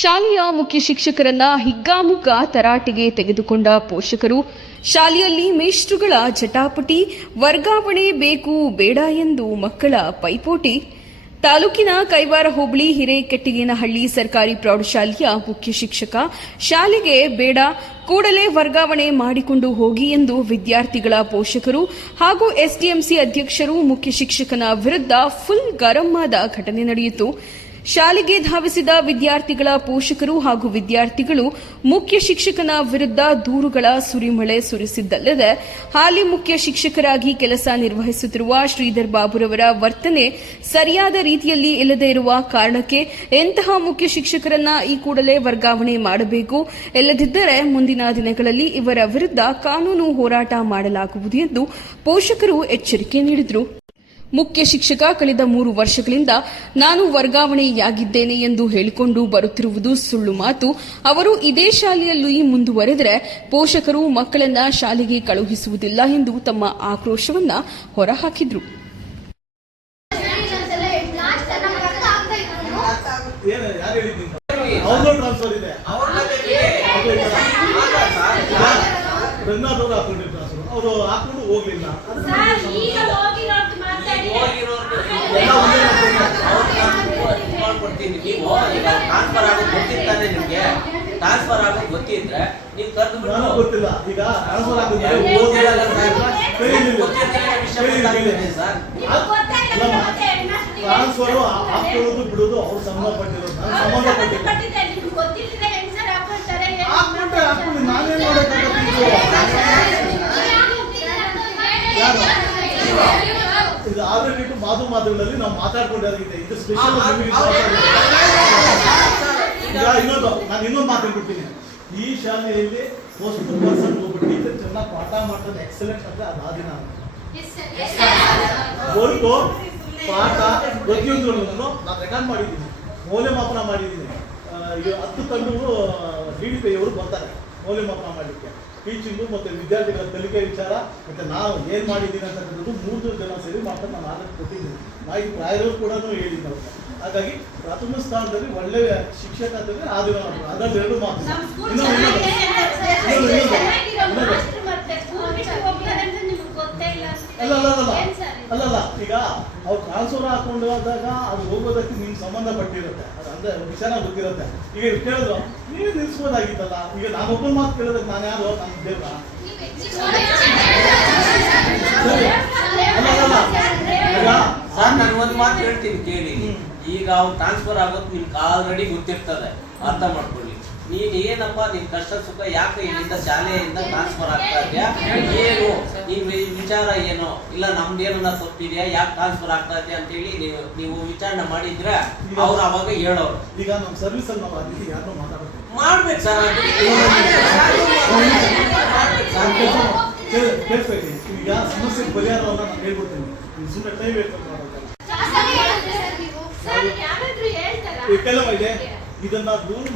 ಶಾಲೆಯ ಮುಖ್ಯ ಶಿಕ್ಷಕರನ್ನ ಹಿಗ್ಗಾಮುಗ್ಗಾ ತರಾಟೆಗೆ ತೆಗೆದುಕೊಂಡ ಪೋಷಕರು, ಶಾಲೆಯಲ್ಲಿ ಮೇಷ್ಟ್ರುಗಳ ಜಟಾಪಟಿ, ವರ್ಗಾವಣೆ ಬೇಕು, ಬೇಡ ಎಂದು ಮಕ್ಕಳ ಪೈಪೋಟಿ. ತಾಲೂಕಿನ ಕೈವಾರ ಹೋಬಳಿ ಹಿರೇಕೆಟ್ಟಿಗೇನಹಳ್ಳಿ ಸರ್ಕಾರಿ ಪ್ರೌಢಶಾಲೆಯ ಮುಖ್ಯ ಶಿಕ್ಷಕ, ಶಾಲೆಗೆ ಬೇಡ, ಕೂಡಲೇ ವರ್ಗಾವಣೆ ಮಾಡಿಕೊಂಡು ಹೋಗಿ ಎಂದು ವಿದ್ಯಾರ್ಥಿಗಳ ಪೋಷಕರು ಹಾಗೂ ಎಸ್ಡಿಎಂಸಿ ಅಧ್ಯಕ್ಷರು ಮುಖ್ಯ ಶಿಕ್ಷಕನ ವಿರುದ್ಧ ಫುಲ್ ಗರಂ ಘಟನೆ ನಡೆಯಿತು. ಶಾಲೆಗೆ ಧಾವಿಸಿದ ವಿದ್ಯಾರ್ಥಿಗಳ ಪೋಷಕರು ಹಾಗೂ ವಿದ್ಯಾರ್ಥಿಗಳು ಮುಖ್ಯ ಶಿಕ್ಷಕನ ವಿರುದ್ಧ ದೂರುಗಳ ಸುರಿಮಳೆ ಸುರಿಸಿದ್ದಲ್ಲದೆ ಹಾಲಿ ಮುಖ್ಯ ಶಿಕ್ಷಕರಾಗಿ ಕೆಲಸ ನಿರ್ವಹಿಸುತ್ತಿರುವ ಶ್ರೀಧರ್ ಬಾಬುರವರ ವರ್ತನೆ ಸರಿಯಾದ ರೀತಿಯಲ್ಲಿ ಇಲ್ಲದೇ ಇರುವ ಕಾರಣಕ್ಕೆ ಎಂತಹ ಮುಖ್ಯ ಶಿಕ್ಷಕರನ್ನ ಈ ಕೂಡಲೇ ವರ್ಗಾವಣೆ ಮಾಡಬೇಕು, ಇಲ್ಲದಿದ್ದರೆ ಮುಂದಿನ ದಿನಗಳಲ್ಲಿ ಇವರ ವಿರುದ್ಧ ಕಾನೂನು ಹೋರಾಟ ಮಾಡಲಾಗುವುದು ಎಂದು ಪೋಷಕರು ಎಚ್ಚರಿಕೆ ನೀಡಿದರು. ಮುಖ್ಯ ಶಿಕ್ಷಕ ಕಳೆದ ಮೂರು ವರ್ಷಗಳಿಂದ ನಾನು ವರ್ಗಾವಣೆಯಾಗಿದ್ದೇನೆ ಎಂದು ಹೇಳಿಕೊಂಡು ಬರುತ್ತಿರುವುದು ಸುಳ್ಳು ಮಾತು. ಅವರು ಇದೇ ಶಾಲೆಯಲ್ಲಿ ಮುಂದುವರೆದರೆ ಪೋಷಕರು ಮಕ್ಕಳನ್ನ ಶಾಲೆಗೆ ಕಳುಹಿಸುವುದಿಲ್ಲ ಎಂದು ತಮ್ಮ ಆಕ್ರೋಶವನ್ನ ಹೊರಹಾಕಿದ್ರು. ಅವರು ಹಾಕೊಂಡಿದ್ರು ಟ್ರಾನ್ಸ್ಫರ್ ಅವರು ಹಾಕೊಂಡು ಹೋಗ್ಲಿಲ್ಲ ಎಲ್ಲ ಒಂದೇ ಮಾಡ್ಕೊಡ್ತೀನಿ ನೀವು ಈಗ ಟ್ರಾನ್ಸ್ಫರ್ ಆಗೋದು ಗೊತ್ತಿರ್ತಾನೆ ನಿಮ್ಗೆ ಟ್ರಾನ್ಸ್ಫರ್ ಇದ್ರೆ ನೀವು ಕರೆದು ಬಿಟ್ಟು ಗೊತ್ತಿಲ್ಲ. ಈಗ ಟ್ರಾನ್ಸ್ಫರ್ ಸರ್. ಟ್ರಾನ್ಸ್ಫರ್ ಹಾಕೊಳ್ಳೋದು ಬಿಡೋದು ಅವ್ರು ಸಂಬಂಧಪಟ್ಟಿರೋದು. ನಾನು ಸಂಬಂಧಪಟ್ಟಿಲ್ಲ ಹಾಕ್ಬಿಟ್ರೆ ಹಾಕ್ಬಿಡಿ. ನಾನೇನ್ ಮಾಡೋಕ್ಕಾಗತ್ತೆ ಇದು ಆಲ್ರೆಡಿ ಮಾತು ಮಾತುಗಳಲ್ಲಿ ನಾವು ಮಾತಾಡ್ಕೊಂಡಾಗಿದೆ ಇದು ಸ್ಪೆಷಲ್ ಈಗ ಇನ್ನೊಂದು ನಾನು ಇನ್ನೊಂದು ಮಾತಾಡ್ಬಿಡ್ತೀನಿ ಈ ಶಾಲೆಯಲ್ಲಿ ಪೋಸ್ಟ್ ಪರ್ಸನ್ ಒಬ್ಬ ಟೀಚರ್ ಚೆನ್ನಾಗಿ ಪಾಠ ಮಾಡ್ತಾರೆ ಎಕ್ಸಲೆಂಟ್ ಅಂದ್ರೆ ಅದು ಆದಿನ ಹೊರತು ಪಾಠ ಪ್ರತಿಯೊಂದು ನಾನು ರೆಕಾರ್ಡ್ ಮಾಡಿದ್ದೀನಿ. ಮೌಲ್ಯಮಾಪನ ಮಾಡಿದ್ದೀನಿ. ಈಗ ಇದು ಹತ್ತು ತಂಡಗಳು ಡಿ ಡಿ ಪಿ ಅವರು ಬರ್ತಾರೆ ಮೌಲ್ಯಮಾಪನ ಮಾಡಲಿಕ್ಕೆ. ಟೀಚಿಂಗು ಮತ್ತು ವಿದ್ಯಾರ್ಥಿಗಳ ಕಲಿಕೆ ವಿಚಾರ ಮತ್ತು ನಾವು ಏನು ಮಾಡಿದ್ದೀನಿ ಅಂತಕ್ಕಂಥದ್ದು ಮೂರು ಜನ ಸೇರಿ ಮಾತ್ರ ನಾನು ಆದಷ್ಟು ಕೊಟ್ಟಿದ್ದೀನಿ. ಮಾಹಿತಿ ಪ್ರಾಯದವರು ಕೂಡ ಹೇಳಿದ್ದಾರೆ ಹಾಗಾಗಿ ಪ್ರಥಮ ಸ್ಥಾನದಲ್ಲಿ ಒಳ್ಳೆಯ ಶಿಕ್ಷಕ ಅಂತಂದ್ರೆ ಆದಿನ ಅದರಲ್ಲಿ ಎರಡು ಮಾತು ಅಲ್ಲ ಅಲ್ಲ ಅಲ್ಲ ಅಲ್ಲ. ಅಲ್ಲ ಈಗ ಅವ್ರು ಟ್ರಾನ್ಸ್ಫರ್ ಹಾಕೊಂಡು ಹೋದಾಗ ಅದು ಹೋಗೋದಕ್ಕೆ ನಿಮ್ಗೆ ಸಂಬಂಧಪಟ್ಟಿರುತ್ತೆ. ಅದು ಅಂದ್ರೆ ವಿಚಾರ ಗೊತ್ತಿರುತ್ತೆ. ಈಗ ಇವ್ರು ಕೇಳಿದ್ರು ನೀವೇ ನಿಲ್ಸ್ಬೋದಾಗಿತ್ತಲ್ಲ? ಈಗ ನಾನೊಬ್ಬನ ಮಾತು ಕೇಳಿದ್ರೆ ನಾನು ಯಾರು? ನಮ್ಮ ದೇವ್ರ? ಅಲ್ಲ ಅಲ್ಲ ಈಗ ಸರ್ ನಾನು ಒಂದು ಮಾತು ಹೇಳ್ತೀನಿ ಕೇಳಿ. ಈಗ ಅವ್ರು ಟ್ರಾನ್ಸ್ಫರ್ ಆಗೋದು ನಿಮ್ಗೆ ಆಲ್ರೆಡಿ ಗೊತ್ತಿರ್ತದೆ. ಅರ್ಥ ಮಾಡ್ಕೊಳ್ಳಿ. ನೀನ್ ಏನಪ್ಪ ನಿನ್ ಕಷ್ಟ ಸುಖ ಯಾಕೆ ಇಲ್ಲಿಂದ ಶಾಲೆಯಿಂದ ಟ್ರಾನ್ಸ್ಫರ್ ಆಗ್ತಾ ಇದೆಯಾ? ಏನು? ನಿನ್ ವಿಚಾರ ಏನು? ಇಲ್ಲ ನಮ್ದು ನಮ್ದೇನನ್ನ ಸೊಪ್ಪಿದ್ಯಾ? ಯಾಕೆ ಟ್ರಾನ್ಸ್ಫರ್ ಆಗ್ತಾ ಇದೆ ಅಂತೇಳಿ ನೀವು ನೀವು ವಿಚಾರಣೆ ಮಾಡಿದ್ರೆ ಅವ್ರು ಅವಾಗ ಹೇಳೋರು. ಈಗ ನಮ್ಮ ಸರ್ವಿಸ್ ಅಲ್ಲಿ ನಾವು ಯಾರನ್ನೂ ಮಾತಾಡ್ತೀವಿ ಮಾಡ್ಬೇಕು ಸರ್. ಈಗ ಸಮಸ್ಯೆ ಪರಿಹಾರವನ್ನು ನಾನು ಹೇಳ್ಬಿಡ್ತೀನಿ. ನೀವು ಸುಮ್ಮನೆ ಮಾಡೋದಲ್ಲ ಈ ಇದೆ ಇದನ್ನ ರೂಲ್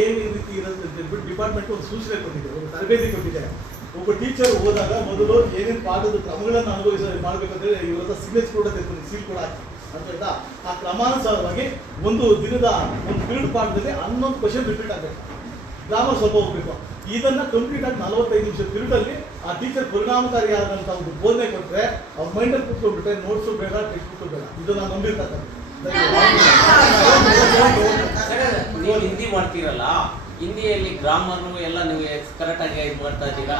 ಏನು ರೀತಿ ಇರುತ್ತೆ ಅಂತ ಡಿಪಾರ್ಟ್ಮೆಂಟ್ ಒಂದು ಸೂಚನೆ ಕೊಟ್ಟಿದೆ ಒಂದು ತರಬೇತಿ ಕೊಟ್ಟಿದೆ ಒಬ್ಬ ಟೀಚರ್ ಹೋದಾಗ ಮೊದಲು ಏನೇನು ಪಾಠದ ಕ್ರಮಗಳನ್ನು ಅನುಭವಿಸ ಮಾಡ್ಬೇಕಂದ್ರೆ ಇವ್ರ ಹತ್ರ ಸಿಗ್ನೇಚರ್ ಕೂಡ ತೆಗೆದು ಸೀಲ್ ಕೂಡ ಹಾಕಿ. ಅಂತ ಆ ಕ್ರಮಾನುಸಾರವಾಗಿ ಒಂದು ದಿನದ ಒಂದು ಪೀರಿಯಡ್ ಪಾಠದಲ್ಲಿ ಹನ್ನೊಂದು ಕ್ವಶನ್ ರಿಪೀಟ್ ಆಗಬೇಕು. ಗ್ರಾಮರ್ ಸ್ವಲ್ಪ ಹೋಗ್ಬೇಕು. ಇದನ್ನ ಕಂಪ್ಲೀಟ್ ಆಗಿ ನಲವತ್ತೈದು ನಿಮಿಷ ಪೀರಿಯಡಲ್ಲಿ ಆ ಟೀಚರ್ ಪರಿಣಾಮಕಾರಿಯಾದಂತ ಒಂದು ಬೋಧನೆ ಕೊಟ್ಟರೆ ಅವ್ರ ಮೈಂಡಲ್ಲಿ ಕೂತ್ಕೊಂಡ್ಬಿಟ್ರೆ ನೋಟ್ಸು ಬೇಡ ಟೆಕ್ಸ್ಟ್ ಬುಕ್ ಬೇಡ. ಇದು ನಾನು ನಂಬಿರ್ತಕ್ಕಂಥ ನೀವು ಹಿಂದಿ ಮಾಡ್ತೀರಲ್ಲ? ಹಿಂದಿಯಲ್ಲಿ ಗ್ರಾಮರ್ ಎಲ್ಲ ನೀವು ಕರೆಕ್ಟ್ ಆಗಿ ಇದು ಮಾಡ್ತಾ ಇದ್ದೀರಾ?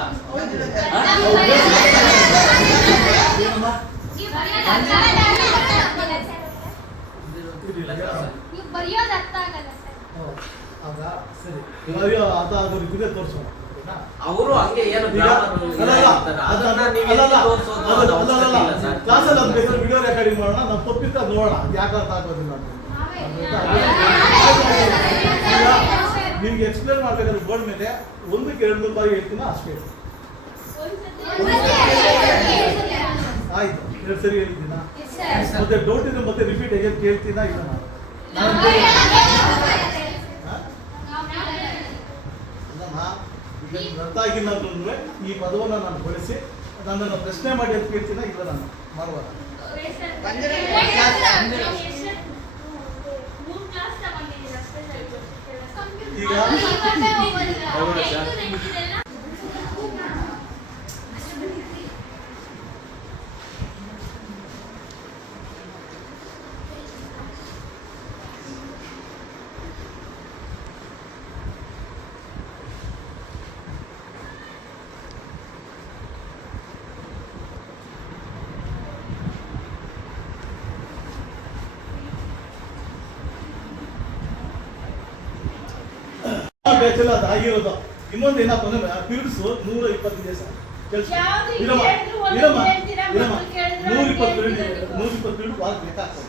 ಸರ್. ಆಗ ಸರಿ. ಅದ ಆಗೋ ರೀತಿಗೆ ತೋರಿಸೋಣ? ಅವರು ಹಂಗೆ ಏನು. ಕ್ಲಾಸಲ್ಲಿ ಅದು ಬೇಕಾದ್ರೆ ವಿಡಿಯೋ ರೆಕಾರ್ಡಿಂಗ್ ಮಾಡೋಣ. ನಾವು ತಪ್ಪಿತ್ತ ನೋಡೋಣ. ಯಾಕೆ ಅರ್ಥ ಆಗೋದಿಲ್ಲ ನಿಮ್ಗೆ ಎಕ್ಸ್ಪ್ಲೇನ್ ಮಾಡ್ಬೇಕಾದ್ರೆ ಬೋರ್ಡ್ ಮೇಲೆ ಒಂದಕ್ಕೆ ಎರಡು ರೂಪಾಯಿ ಹೇಳ್ತೀನ ಅಷ್ಟೇ. ಆಯ್ತು. ಎರಡು ಸರಿ ಹೇಳ್ತೀನ ಮತ್ತೆ ಡೌಟ್ ಇದ್ರೆ ಮತ್ತೆ ರಿಪೀಟ್ ಹೇಗೆ ಕೇಳ್ತೀನ ಇಲ್ಲ ನಾನು? ಅಂತಂದ್ರೆ ಈ ಪದವನ್ನು ನಾನು ಬಳಸಿ ನನ್ನನ್ನು ಪ್ರಶ್ನೆ ಮಾಡಿ ಅಂತ ಕೇಳ್ತೀನ ಇಲ್ಲ ನಾನು ಸರ್ ಈಗ ಬ್ಯಾಚಲ್ಲಿ ಅದು ಆಗಿರೋದು. ಇನ್ನೊಂದು ಏನಪ್ಪ ಅಂದ್ರೆ ಪಿರಿಯಡ್ಸು ನೂರ ಇಪ್ಪತ್ತು ದಿವಸ ಕೆಲಸ. ಯಾವ್ದು ಇರಮ್ಮ ಹೇಳಿದ್ರು ಒಂದು ಇರಮ್ಮ ಹೇಳ್ತೀರಾ, ಇರಮ್ಮ ಮಕ್ಕಳು ಕೇಳಿದ್ರೆ ನೂರ ಇಪ್ಪತ್ತು ನೂರ ಇಪ್ಪತ್ತು ವಾರ ಬೇಕಾಗ್ತದೆ.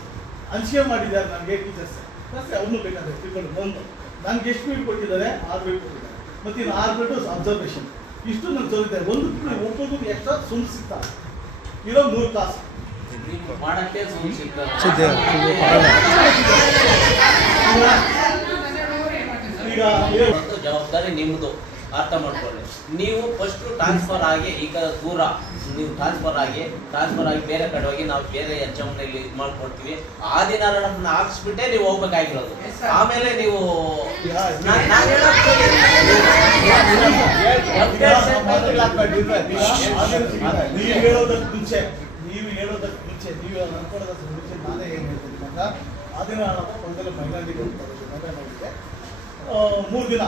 ಹಂಚಿಕೆ ಮಾಡಿದ್ದಾರೆ ನನಗೆ ಟೀಚರ್ಸ್ ಮತ್ತೆ ಅವನು ಬೇಕಾದ್ರೆ ತಿಳ್ಕೊಂಡು ಒಂದು ನನಗೆ ಎಷ್ಟು ಬೀಟ್ ಕೊಟ್ಟಿದ್ದಾರೆ? ಆರು ಬೀಟ್ ಕೊಟ್ಟಿದ್ದಾರೆ. ಮತ್ತೆ ಇನ್ನು ಆರು ಪೀರಿಯಡ್ ಅಬ್ಸರ್ವೇಷನ್ ಇಷ್ಟು ನಾನು ತೋರಿದ್ದಾರೆ ಒಂದು ತಿಂಗಳು ಒಬ್ಬೊಬ್ಬರಿಗೆ ಎಕ್ಸ್ಟ್ರಾ ಸುಮ್ ಸಿಗ್ತಾರೆ ಇರೋ ನೂರು ತಾಸು ಮಾಡಕ್ಕೆ ಸುಮ್ ಮತ್ತು ಜವಾಬ್ದಾರಿ ನಿಮ್ಮದು ಅರ್ಥ ಮಾಡ್ಕೊಳ್ಳಿ. ನೀವು ಫಸ್ಟ್ ಟ್ರಾನ್ಸ್ಫರ್ ಆಗಿ ಈಗ ದೂರ. ನೀವು ಟ್ರಾನ್ಸ್ಫರ್ ಆಗಿ ಟ್ರಾನ್ಸ್ಫರ್ ಆಗಿ ಬೇರೆ ಕಡೆ ಹೋಗಿ ನಾವು ಬೇರೆ ಎಚ್ ಇಲ್ಲಿ ನಲ್ಲಿ ಇದು ಮಾಡ್ಕೊಡ್ತೀವಿ ಆ ದಿನ ಹಾಕ್ಸ್ಬಿಟ್ಟೆ ನೀವು ಹೋಗ್ಬೇಕಾಗಿರೋದು. ಆಮೇಲೆ ನೀವು ನಾನ್- ನಾನ್ ಹೇಳೋದು ನೀವು ಹೇಳೋದಕ್ಕೆ ಮುಂಚೆ ನೀವು ಹೇಳೋದಕ್ಕೆ ಮುಂಚೆ ನೀವು ಅನ್ಕೊಳ್ಳೋದಕ್ಕೆ ಮುಂಚೆ ನಾನೇ ಏನು ಹೇಳ್ತೀನಿ ಅಂತ ಆ ದಿನ ನಾನಪ್ಪ ಒಂದೆಲ್ಲ ಮೈಲಾಂಡಿಗೆ ಹೋಗ್ತಾರೆ ಮೂರು ದಿನ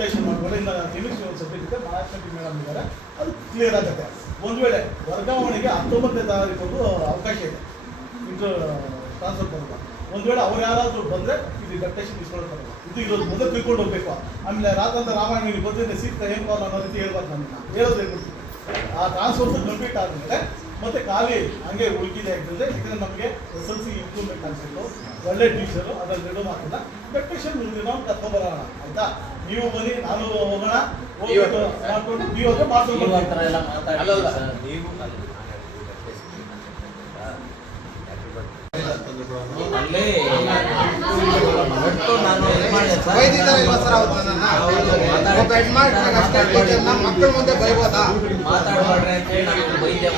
ಟೆಸ್ಟ್ ಮಾಡ್ಕೊಂಡು ಇನ್ನು ನಿಮಿಷ ಒಂದು ಸಬ್ಜೆಕ್ಟ್ ಇದೆ ಮೇಡಮ್ ಇದ್ದಾರೆ. ಅದು ಕ್ಲಿಯರ್ ಆಗುತ್ತೆ. ಒಂದು ವೇಳೆ ವರ್ಗಾವಣೆಗೆ ಹತ್ತೊಂಬತ್ತನೇ ತಾರೀಕು ಅವಕಾಶ ಇದೆ. ಇದು ಟ್ರಾನ್ಸ್ಫರ್ ಬರಲ್ಲ ಒಂದು ವೇಳೆ ಅವ್ರು ಯಾರಾದರೂ ಬಂದರೆ ಇದು ಬ್ಲಡ್ ಇಸ್ಕೊಳ್ತಾರೆ ಇದು ಇರೋದು ಮೊದಲು ತಿಳ್ಕೊಂಡು ಹೋಗ್ಬೇಕು. ಆಮೇಲೆ ರಾತ್ರಂತ ರಾಮಾಯಣ ನೀವು ಬಂದಿದ್ದೆ ಸಿಗ್ತಾ ಏನು ಅನ್ನೋ ರೀತಿ ಹೇಳ್ಬಾರ್ದು ನಮ್ಮನ್ನ ಹೇಳೋದು ಆ ಟ್ರಾನ್ಸ್ಫರ್ ಕಂಪ್ಲೀಟ್ ಆದಮೇಲೆ ಮತ್ತೆ ಖಾಲಿ ಹಂಗೆ ಉಳಿತಿದೆ ಆಗ್ತದೆ ಯಾಕಂದ್ರೆ ನಮಗೆ ಎಸ್ ಎಲ್ ಸಿ ಇಂಪ್ರೂವ್ಮೆಂಟ್ ಅನ್ಸಿತ್ತು. ಒಳ್ಳೆ ಟೀಚರು ಅದ್ರಲ್ಲಿ ಇಡೋ ಮಾತನ್ನ ಎಕ್ಸ್ಪೆಕ್ಟೇಷನ್ ಮುಂದೆ ನಾವು ಕರ್ಕೊಂಬರೋಣ ಆಯ್ತಾ? ನೀವು ಬನ್ನಿ ನಾನು ಹೋಗೋಣ. ಹೋಗ್ಬಿಟ್ಟು ಮಾಡ್ಕೊಂಡು ನೀವು ಅದು ಮಾಡ್ಕೊಂಡು ನೀವು ಆ ಬರ್ತೀವಿ. ಥರ ಎಲ್ಲ ಮಾತಾಡಿ ಸರ್. ನೀವು ಅಲ್ಲೇ ನಾನು ಮಕ್ಕಳ ಮುಂದೆ ಬೈಬೋದಾ ಅಂತ ಹೇಳಿ ನಾನು ಬೈದೆ.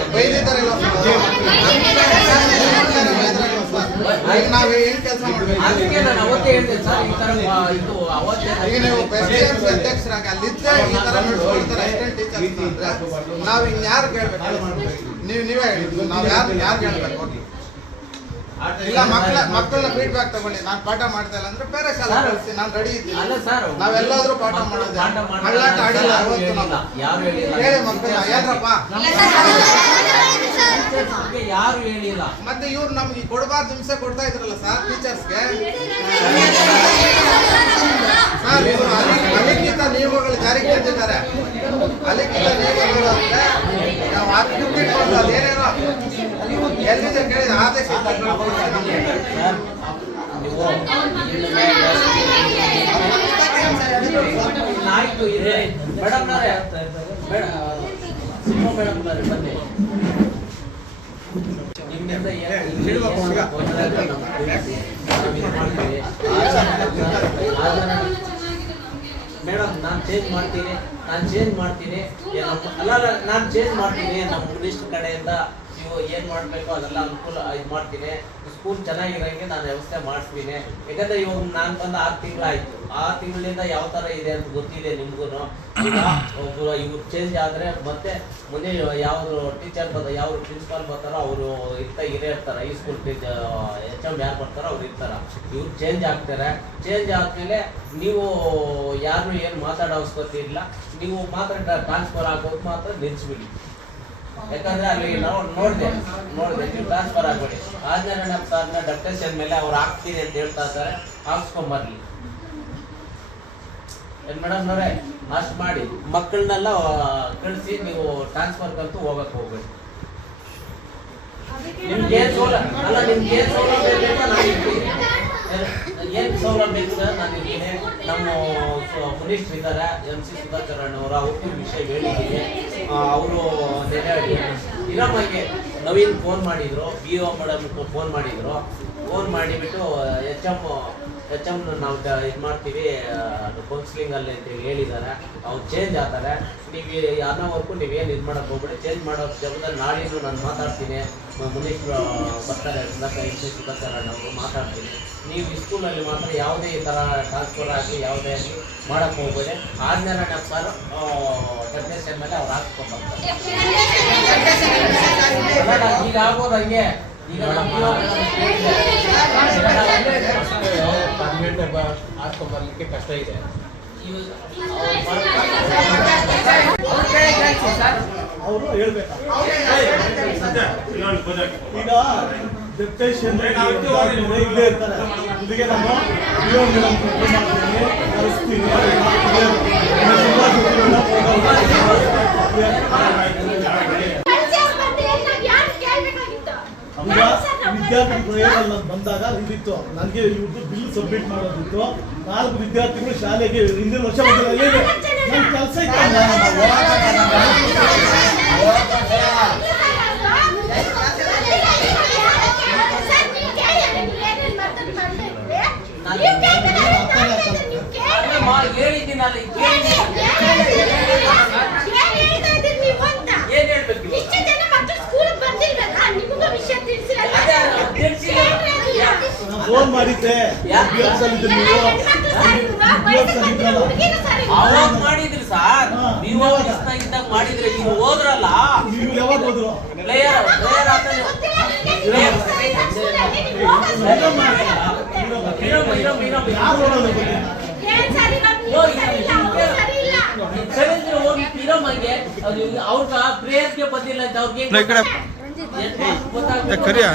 ಸರ್ ನಾವ್ ಏನ್ ಕೆಲಸ ಮಾಡಬೇಕು? ಅದಕ್ಕೆ ನಾನು ಅವತ್ತೇ ಹೇಳಿದೆ ಸರ್ ಈ ತರ ವಾ- ಇದು ಅವತ್ತೇ ಈಗ ನೀವು ಪ್ರೆಸಿಡೆನ್ಸಿ ಅಧ್ಯಕ್ಷರಾಗಿ ಅಲ್ಲಿದ್ದರೆ ಈ ತರ ನಡೆಸ್ಕೊಳ್ತಾರೆ ಅಸಿಸ್ಟೆಂಟ್ ಟೀಚರ್ಸ್ ನಾವು ನಾವ್ ಇನ್ಯಾರು ಕೇಳ್ಬೇಕು ನೀವು ನೀವೇ ಹೇಳಿ ನಾವ್ ಯಾರು ಯಾರು ಕೇಳ್ಬೇಕು ಇಲ್ಲ ಮಕ್ಕಳ ಮಕ್ಕಳನ್ನ ಫೀಡ್ಬ್ಯಾಕ್ ತಗೊಳ್ಳಿ ನಾನು ಪಾಠ ಮಾಡ್ತಾ ಇಲ್ಲ ಅಂದ್ರೆ ಬೇರೆ ಶಾಲೆ ಸರ್, ಕಳಿಸಿ ನಾನು ರೆಡಿ ಇದ್ದೀನಿ ಅಲ್ಲ ಸರ್ ನಾವೆಲ್ಲಾದ್ರೂ ಪಾಠ ಮಾಡೋದು ಪಾಠ ಮಾಡೋದು ಹಳ್ಳಾಟ ಆಡಿಲ್ಲ ನಾವು ಯಾರು ಹೇಳಿಲ್ಲ ಹೇಳಿ ಮಕ್ಕಳ ಯಾರಪ್ಪ ಯಾರು ಹೇಳಿಲ್ಲ ಮತ್ತೆ ಇವ್ರು ನಮ್ಗೆ ಕೊಡಬಾರ್ದು ಹಿಂಸೆ ಕೊಡ್ತಾ ಇದ್ರಲ್ಲ ಸರ್ ಟೀಚರ್ಸ್ಗೆ ಸರ್ ಇವರು ಅನೇಕ ನಿಯಮಗಳು ಜಾರಿಗೆ ತಂದಿದ್ದಾರೆ ಅಲಿಖಿತ ನಿಯಮಗಳು ಅಂದ್ರೆ ನಾವು ಅದಕ್ಕೆ ಇಟ್ಕೊಂಡು ಅದೇನೇನೋ ಎಲ್ಲಿದೆ ಇದೆ. ಮೇಡಮ್ನವರೇ ಸಿಂಹ ಮೇಡಮ್ನವರೇ ಬನ್ನಿ. ನಿಮ್ಮಿಂದ ಮೇಡಮ್ ನಾನು ಚೇಂಜ್ ಮಾಡ್ತೀನಿ. ನಾನು ಚೇಂಜ್ ಮಾಡ್ತೀನಿ. ಅಲ್ಲ ನಾನು ಚೇಂಜ್ ಮಾಡ್ತೀನಿ ನಮ್ಮ ಪೊಲೀಸ್ ಕಡೆಯಿಂದ ನೀವು ಏನು ಮಾಡಬೇಕು ಅದೆಲ್ಲ ಅನುಕೂಲ ಇದು ಮಾಡ್ತೀನಿ. ಸ್ಕೂಲ್ ಚೆನ್ನಾಗಿರಂಗೆ ನಾನು ವ್ಯವಸ್ಥೆ ಮಾಡಿಸ್ತೀನಿ. ಯಾಕಂದ್ರೆ ಇವಾಗ ನಾನು ಬಂದು ಆರು ತಿಂಗಳಾಯ್ತು. ಆರು ತಿಂಗಳಿಂದ ಯಾವ ಥರ ಇದೆ ಅಂತ ಗೊತ್ತಿದೆ ನಿಮ್ಗೂ ಈಗ ಒಬ್ಬರು ಇವ್ರು ಚೇಂಜ್ ಆದರೆ ಮತ್ತೆ ಮುಂದೆ ಯಾವ ಟೀಚರ್ ಬರ್ತಾರೆ ಯಾವ ಪ್ರಿನ್ಸಿಪಾಲ್ ಬರ್ತಾರೋ ಅವರು ಇರ್ತಾ ಇರೇ ಇರ್ತಾರೆ. ಈ ಸ್ಕೂಲ್ ಟೀಚರ್ ಎಚ್ ಎಂ ಯಾರು ಬರ್ತಾರೋ ಅವ್ರು ಇರ್ತಾರೆ. ಇವ್ರು ಚೇಂಜ್ ಆಗ್ತಾರೆ. ಚೇಂಜ್ ಆದಮೇಲೆ ನೀವು ಯಾರು ಏನು ಮಾತಾಡೋ ಅವಶ್ಯಕತೆ ಇಲ್ಲ. ನೀವು ಮಾತ್ರ ಟ್ರಾನ್ಸ್ಫರ್ ಆಗೋದು ಮಾತ್ರ ನಿಲ್ಲಿಸ್ಬಿಡಿ ಯಾಕಂದ್ರೆ ಅಲ್ಲಿ ನಾವು ನೋಡಿದೆ ನೋಡಿದೆ ನೀವು ಟ್ರಾನ್ಸ್ಫರ್ ಆಗ್ಬೇಡಿ. ನಮ್ಮ ಸಾರ್ನ ಡಕ್ಟೇಷನ್ ಮೇಲೆ ಅವ್ರು ಹಾಕ್ತೀರಿ ಅಂತ ಹೇಳ್ತಾ ಇದ್ದಾರೆ, ಹಾಕ್ಸ್ಕೊಂಬರ್ಲಿ. ಏನ್ ಮೇಡಮ್ ನೋಡ್ರೆ ಅಷ್ಟು ಮಾಡಿ. ಮಕ್ಕಳನ್ನೆಲ್ಲ ಕಳಿಸಿ ನೀವು ಟ್ರಾನ್ಸ್ಫರ್ ಕಲ್ತು ಹೋಗಕ್ ಹೋಗ್ಬೇಡಿ. ನಿಮ್ಗೆ ಏನ್ ಅಲ್ಲ, ನಿಮ್ಗೆ ಏನ್ ಬೇಕೋ? ನಾನು ಏನ್- ಸೌಲಭ್ಯ ಬೇಕು ನಾನು ಇರ್ತೀನಿ ನಮ್ಮ ಪುನೀಶ್ ಇದ್ದಾರೆ. ಎಂ ಸಿ ಸುಧಾಕರ್ ಅವರು ಅವ್ರಿಗೂ ವಿಷಯ ಹೇಳಿದ್ದೀನಿ. ಅವರು ನೆನೆ ಇರಮ್ಮಗೆ ನವೀನ್ ಫೋನ್ ಮಾಡಿದ್ರು. ಬಿ ಒ ಮೇಡಮ್ ಫೋನ್ ಮಾಡಿದ್ರು. ಫೋನ್ ಮಾಡಿಬಿಟ್ಟು ಎಚ್ ಎಂ ಎಚ್ ಎಂ ನಾವು ಇದು ಮಾಡ್ತೀವಿ ಕೌನ್ಸಿಲಿಂಗ್ ಅಲ್ಲಿ ಅಂತೇಳಿ ಹೇಳಿದ್ದಾರೆ ಅವ್ರು ಚೇಂಜ್ ಆಗ್ತಾರೆ. ನೀವು ಅನ್ನೋವರೆಗೂ ನೀವೇನು ಇದು ಮಾಡೋಕ್ಕೆ ಹೋಗ್ಬಿಟ್ಟು ಚೇಂಜ್ ಮಾಡೋ ಜವಾಬ್ದಾರಿ ನಾಳಿದ್ದು ನಾನು ಮಾತಾಡ್ತೀನಿ. ಮುನೀಶ್ ಬರ್ತಾರೆ ಸುಧಾಕರ್ ಅವರು ಮಾತಾಡ್ತೀನಿ. ನೀವು ಈ ಸ್ಕೂಲಲ್ಲಿ ಮಾತ್ರ ಯಾವುದೇ ಈ ಥರ ಟ್ರಾನ್ಸ್ಫರ್ ಆಗಲಿ ಯಾವುದೇ ಆಗಲಿ ಮಾಡೋಕ್ಕೆ ಹೋಗ್ಬೇಡಿ. ಆದ್ಮೇಲೆ ನಮ್ಮ ಸರ್ ಟೆಕ್ನಿಷಿಯನ್ ಮೇಲೆ ಅವ್ರು ಅಲ್ಲ, ಈಗ ಆಗೋದು ಹಂಗೆ? ಪರ್ಮನೆಂಟ್ ಹಾಸ್ಕೊಂಡ್ ಬರ್ಲಿಕ್ಕೆ ಕಷ್ಟ ಇದೆ ಅವರು ಹೇಳ್ಬೇಕು ಈಗ ಇರ್ತಾರೆ ಇಲ್ಲಿಗೆ. ಇನ್ನು ತುಂಬಾ ಜೊತೆಗೆಲ್ಲ ಈಗ ಪ್ರಯೋಗದಲ್ಲಿ ಬಂದಾಗ ಇದಿತ್ತು. ನನಗೆ ಇವತ್ತು ಬಿಲ್ ಸಬ್ಮಿಟ್ ಮಾಡೋದಿತ್ತು. ನಾಲ್ಕು ವಿದ್ಯಾರ್ಥಿಗಳು ಶಾಲೆಗೆ ಹಿಂದಿನ ವರ್ಷ ಬಂದಿಲ್ಲ ನನ್ನ ಕೆಲಸ ಇತ್ತು ಅಲ್ಲಮ್ಮ, ಹೇಳಿದ್ದೀನಲ್ಲ ಈಗ ಏನ್ ಹೇಳ್ಬೇಕು ಇವಾಗ? ಇಷ್ಟು ಜನ ಮಕ್ಕಳು ಸ್ಕೂಲ್ ಬಂದಿಲ್ವಲ್ಲ ನಿಮಗೂ ವಿಷಯ ತಿಳಿಸಿರಲ್ಲ ಅದೇ, ತಿಳಿಸಿಲ್ಲ. ನಾನು ಫೋನ್ ಮಾಡಿದ್ದೆ ಯಾಕೆ? BFS ಅಲ್ಲಿ ಇದ್ದೆ ನೀವು BFS ಅಲ್ಲಿ ಇದ್ರಲ್ಲ. ಅವಾಗ ಮಾಡಿದ್ರಿ ಸರ್. ನೀವು ಇದ್ದಾಗ ಮಾಡಿದ್ರಿ ನೀವು ಹೋದ್ರಲ್ಲ. ನೀವು ಯಾವಾಗ ಹೋದ್ರು? ಪ್ಲೇಯರ್ ಪ್ಲೇಯರ್ ಅದು ಅವ್ರ ಪ್ರೇಯರ್ಗೆ ಬಂದಿಲ್ಲ ಅಂತ ಅವ್ರಿಗೆ. ಕರಿಯ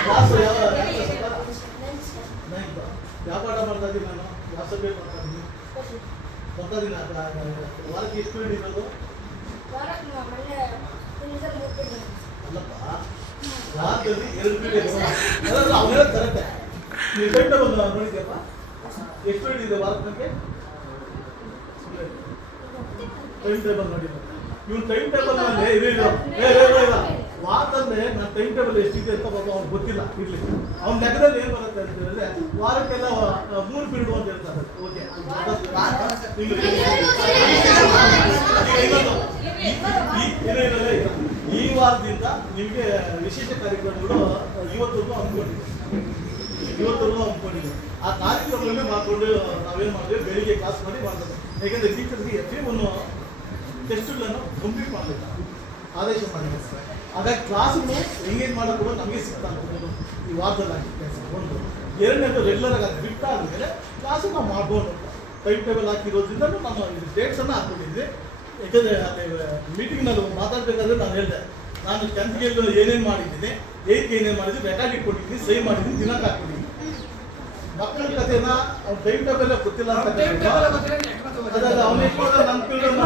ಕ್ಲಾಸ್ ಯಾವ ವ್ಯಾಪಾರ ಮಾಡ್ತಾ ಇದ್ದೀನಿ ನಾನು ಸಬ್ಜೆಕ್ಟ್ ಮಾಡ್ತಾ ಇದ್ದೀನಿ ಬರ್ತಾ ಇದ್ದೀನಿ ವಾರಕ್ಕೆ ಎಷ್ಟು ಪೀರಿಯಡ್ ಇರೋದು ಅಲ್ಲಪ್ಪ ವಾರದಲ್ಲಿ ಎರಡು ನೀವು ಟೈಮ್ ಟೇಬಲ್ ನೋಡಿದ್ಯಪ್ಪ ಎಷ್ಟು ಇದೆ ವಾರಕ್ಕೆ ಟೈಮ್ ಟೇಬಲ್ ನೋಡಿ. ಇವ್ನು ಟೈಮ್ ಟೇಬಲ್ನಲ್ಲಿ ಇದು ಇದು ಇಲ್ಲ ವಾರದಲ್ಲಿ ನನ್ನ ಟೈಮ್ ಟೇಬಲ್ ಎಷ್ಟಿದೆ ಅಂತ ಪಾಪ ಅವ್ನು ಗೊತ್ತಿಲ್ಲ ಇರ್ಲಿ. ಅವ್ನ ಲೆಕ್ಕದಲ್ಲಿ ಏನ್ ಬರುತ್ತೆ ಅಂತ ಹೇಳಿದ್ರೆ ವಾರಕ್ಕೆಲ್ಲ ಮೂರು ಪೀರಿಯಡ್ ಅಂತ ಹೇಳ್ತಾರೆ ಓಕೆ ಈ ವಾರದಿಂದ ನಿಮಗೆ ವಿಶೇಷ ಕಾರ್ಯಕ್ರಮಗಳು ಇವತ್ತರೆಗೂ ಹಮ್ಮಿಕೊಂಡಿದೆ. ಇವತ್ತರೆಗೂ ಹಮ್ಮಿಕೊಂಡಿದೆ. ಆ ಕಾರ್ಯಕ್ರಮಗಳನ್ನೇ ಮಾಡಿಕೊಂಡು ನಾವೇನು ಮಾಡಿದ್ವಿ ಬೆಳಿಗ್ಗೆ ಕ್ಲಾಸ್ ಮಾಡಿ ಮಾಡ್ತಾರೆ ಯಾಕೆಂದ್ರೆ ಟೀಚರ್ಸ್ಗೆ ಎಫ್ ಒಂದು ಟೆಸ್ಟ್ಗಳನ್ನು ಕಂಪ್ಲೀಟ್ ಮಾಡಲಿಲ್ಲ ಆದೇಶ ಮಾಡಿದ್ದಾರೆ ಹಾಗಾಗಿ ಕ್ಲಾಸ್ಗಳು ಎಂಗೇಜ್ ಮಾಡೋದು ಕೂಡ ನಮಗೆ ಸಿಗ್ತಾ ಇರ್ಬೋದು ಈ ವಾರದಲ್ಲಿ ಕೆಲಸ ಒಂದು ಎರಡನೇದು ರೆಗ್ಯುಲರ್ ಆಗಿ ಅದು ಬಿಟ್ಟಾದ್ಮೇಲೆ ಕ್ಲಾಸು ನಾವು ಮಾಡ್ಬೋದು ಟೈಮ್ ಟೇಬಲ್ ಹಾಕಿರೋದ್ರಿಂದ ನಾನು ಡೇಟ್ಸನ್ನು ಹಾಕೊಂಡಿದ್ವಿ ಯಾಕಂದರೆ ಅಲ್ಲಿ ಮೀಟಿಂಗ್ನಲ್ಲಿ ಮಾತಾಡಬೇಕಾದ್ರೆ ನಾನು ಹೇಳಿದೆ, ನಾನು ಟೆಂತ್ಗೆ ಏನೇನು ಮಾಡಿದ್ದೀನಿ, ಏಕೆ ಏನೇನು ಮಾಡಿದ್ದೀನಿ ರೆಕಾರ್ಡ್ ಇಟ್ಕೊಂಡಿದ್ದೀನಿ ಸಹಿ ಮಾಡಿದ್ದೀನಿ, ದಿನಾಂಕ ಹಾಕೊಂಡಿದ್ದೀನಿ ಮಕ್ಕಳ ಕಥೆನ ಅವ್ನ ಟೈಮ್ ಟೇಬಲ್ ಗೊತ್ತಿಲ್ಲ ಅಂತ ಅದಲ್ಲ ಅವನು ಇಟ್ಕೊಂಡ್ರೆ ನನ್ನ ಪೀರಿಯಡ್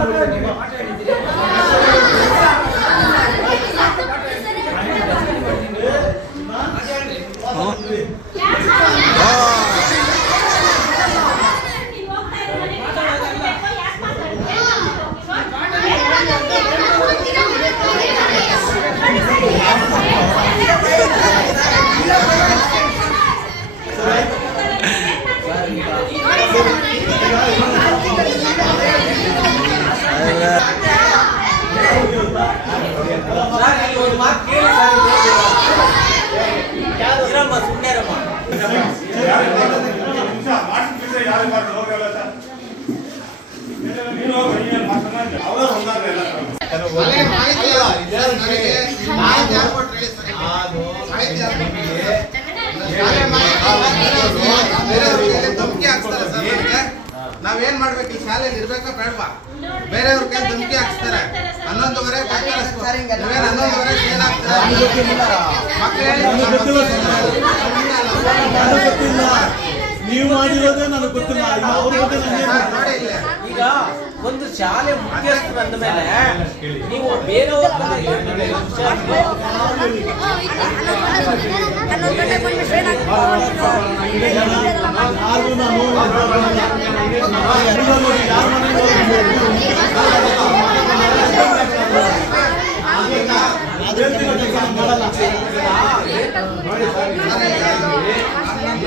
ಸರ್, ಇಲ್ಲಿ ಒಂದು ಮಾತು ಕೇಳಿ ಸರ್ ಇರಮ್ಮ ಸುಮ್ಮನೆ ಇರಮ್ಮ ನನಗೆ ಮಾಹಿತಿ ಇಲ್ಲ. ನನಗೆ ಮಾಹಿತಿ ಯಾರು ಕೊಟ್ರು ಹೇಳಿ ಸರ್? ಮಾಹಿತಿ ಯಾರು ಕೊಟ್ರು? ಶಾಲೆ ಮಾಹಿತಿ ಬೇರೆಯವ್ರು- ಬೇರೆಯವ್ರ ಕೈಲಿ ಧಮ್ಕಿ ಹಾಕ್ತಾರೆ ಸರ್. ನನಗೆ. ನಾವೇನ್ ಮಾಡ್ಬೇಕು ಈ ಶಾಲೆಯಲ್ಲಿ ಇರ್ಬೇಕಾ ಬೇಡವಾ ಬೇರೆಯವ್ರ ಕೈ ಧಮ್ಕಿ ಹಾಕ್ಸ್ತಾರೆ ಹನ್ನೊಂದುವರೆ ನೀವೇನ್ ಹನ್ನೊಂದುವರೆ ಏನ್ ಹಾಕ್ತಾರೆ ಮಕ್ಳು ಹೇಳಿ ನೀವು ಮಾಡಿರೋದೇ ನನಗೆ ಗೊತ್ತಿಲ್ಲ. ಅವ್ರ ಬಗ್ಗೆ ನನಗೆ ನೋಡಿ ಈಗ ಒಂದು ಶಾಲೆ ಮುಖ್ಯಸ್ಥರು ಅಂದ ಮೇಲೆ ನೀವು ಬೇರೆ ಯಾರು ನಾನು ಯಾರು ಮಾಡಲ್ಲ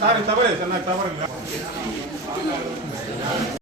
ಸಾರಿ ತಗೊಳ್ಳಿ ಚೆನ್ನಾಗಿ ತಗೊಳ್ಳಿ